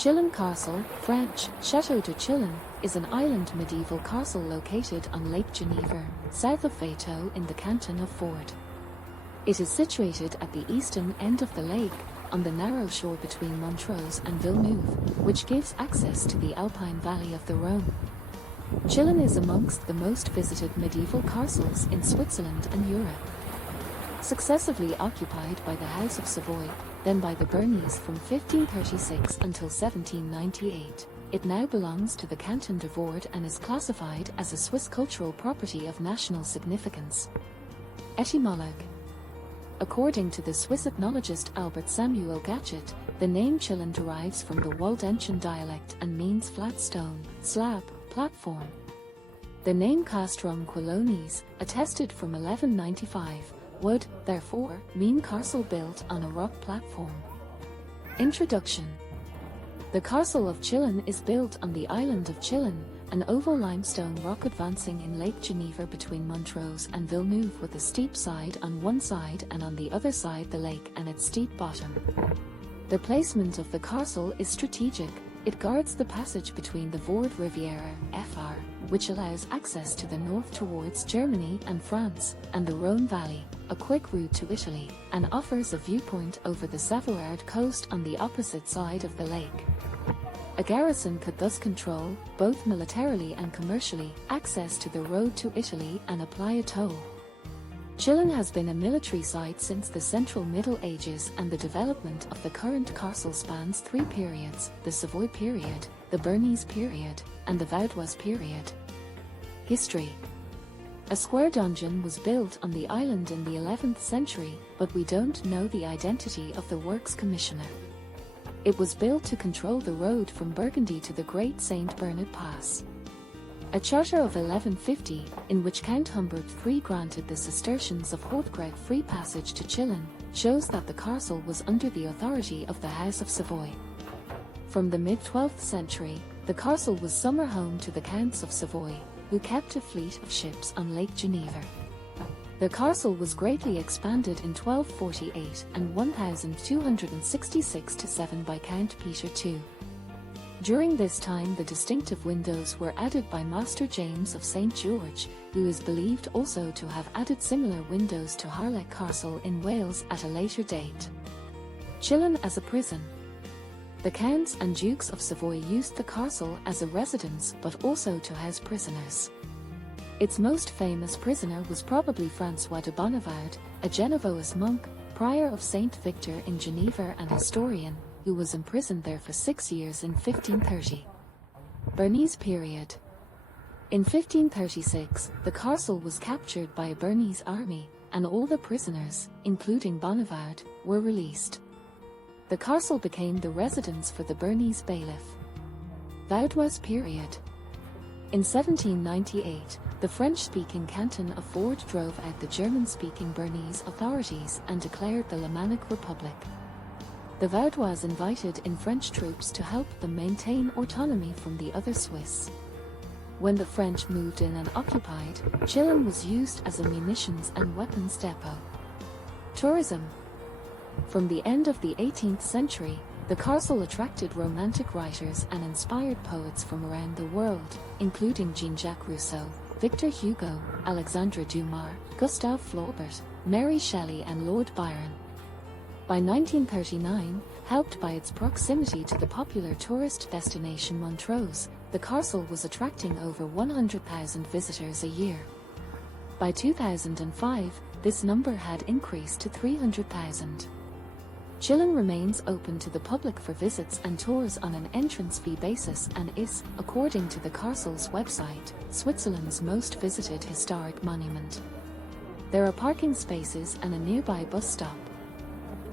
Chillon Castle, French, Chateau de Chillon, is an island medieval castle located on Lake Geneva, south of Veytaux in the canton of Vaud. It is situated at the eastern end of the lake, on the narrow shore between Montreux and Villeneuve, which gives access to the Alpine valley of the Rhone. Chillon is amongst the most visited medieval castles in Switzerland and Europe. Successively occupied by the House of Savoy, then by the Bernese from 1536 until 1798, it now belongs to the canton de Vaud and is classified as a Swiss cultural property of national significance. Etymolog. According to the Swiss ethnologist Albert Samuel Gatschet, the name Chillon derives from the Waldensian dialect and means flat stone, slab, platform. The name Castrum Quilonis, attested from 1195, would, therefore, mean castle built on a rock platform. Introduction. The castle of Chillon is built on the island of Chillon, an oval limestone rock advancing in Lake Geneva between Montreux and Villeneuve with a steep side on one side and on the other side the lake and its steep bottom. The placement of the castle is strategic. It guards the passage between the Vaud Riviera, FR, which allows access to the north towards Germany and France, and the Rhone Valley, a quick route to Italy, and offers a viewpoint over the Savoyard coast on the opposite side of the lake. A garrison could thus control, both militarily and commercially, access to the road to Italy and apply a toll. Chillon has been a military site since the Central Middle Ages, and the development of the current castle spans three periods: the Savoy period, the Bernese period, and the Vaudois period. History. A square donjon was built on the island in the 11th century, but we don't know the identity of the works commissioner. It was built to control the road from Burgundy to the Great St. Bernard Pass. A charter of 1150, in which Count Humbert III granted the Cistercians of Hautgreg free passage to Chillon, shows that the castle was under the authority of the House of Savoy. From the mid-12th century, the castle was summer home to the Counts of Savoy, who kept a fleet of ships on Lake Geneva. The castle was greatly expanded in 1248 and 1266-7 by Count Peter II. During this time the distinctive windows were added by Master James of St. George, who is believed also to have added similar windows to Harlech Castle in Wales at a later date. Chillon as a prison. The Counts and Dukes of Savoy used the castle as a residence but also to house prisoners. Its most famous prisoner was probably François de Bonnevaud, a Genoese monk, prior of St. Victor in Geneva and historian, who was imprisoned there for 6 years in 1530. Bernese period. In 1536, the castle was captured by a Bernese army, and all the prisoners, including Bonnevaud, were released. The castle became the residence for the Bernese bailiff. Vaudois period. In 1798, the French-speaking canton of Vaud drove out the German-speaking Bernese authorities and declared the Lamanic Republic. The Vaudois invited in French troops to help them maintain autonomy from the other Swiss. When the French moved in and occupied, Chillon was used as a munitions and weapons depot. Tourism. From the end of the 18th century, the castle attracted Romantic writers and inspired poets from around the world, including Jean-Jacques Rousseau, Victor Hugo, Alexandre Dumas, Gustave Flaubert, Mary Shelley and Lord Byron. By 1939, helped by its proximity to the popular tourist destination Montreux, the castle was attracting over 100,000 visitors a year. By 2005, this number had increased to 300,000. Chillon remains open to the public for visits and tours on an entrance fee basis and is, according to the castle's website, Switzerland's most visited historic monument. There are parking spaces and a nearby bus stop.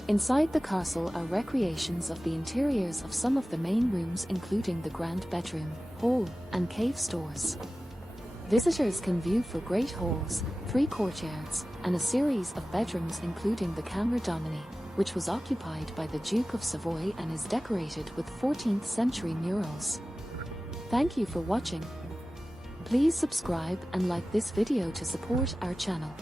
Inside the castle are recreations of the interiors of some of the main rooms, including the grand bedroom, hall, and cave stores. Visitors can view 4 great halls, 3 courtyards, and a series of bedrooms including the Camera Domini, which was occupied by the Duke of Savoy and is decorated with 14th century murals. Thank you for watching. Please subscribe and like this video to support our channel.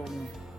Wolny.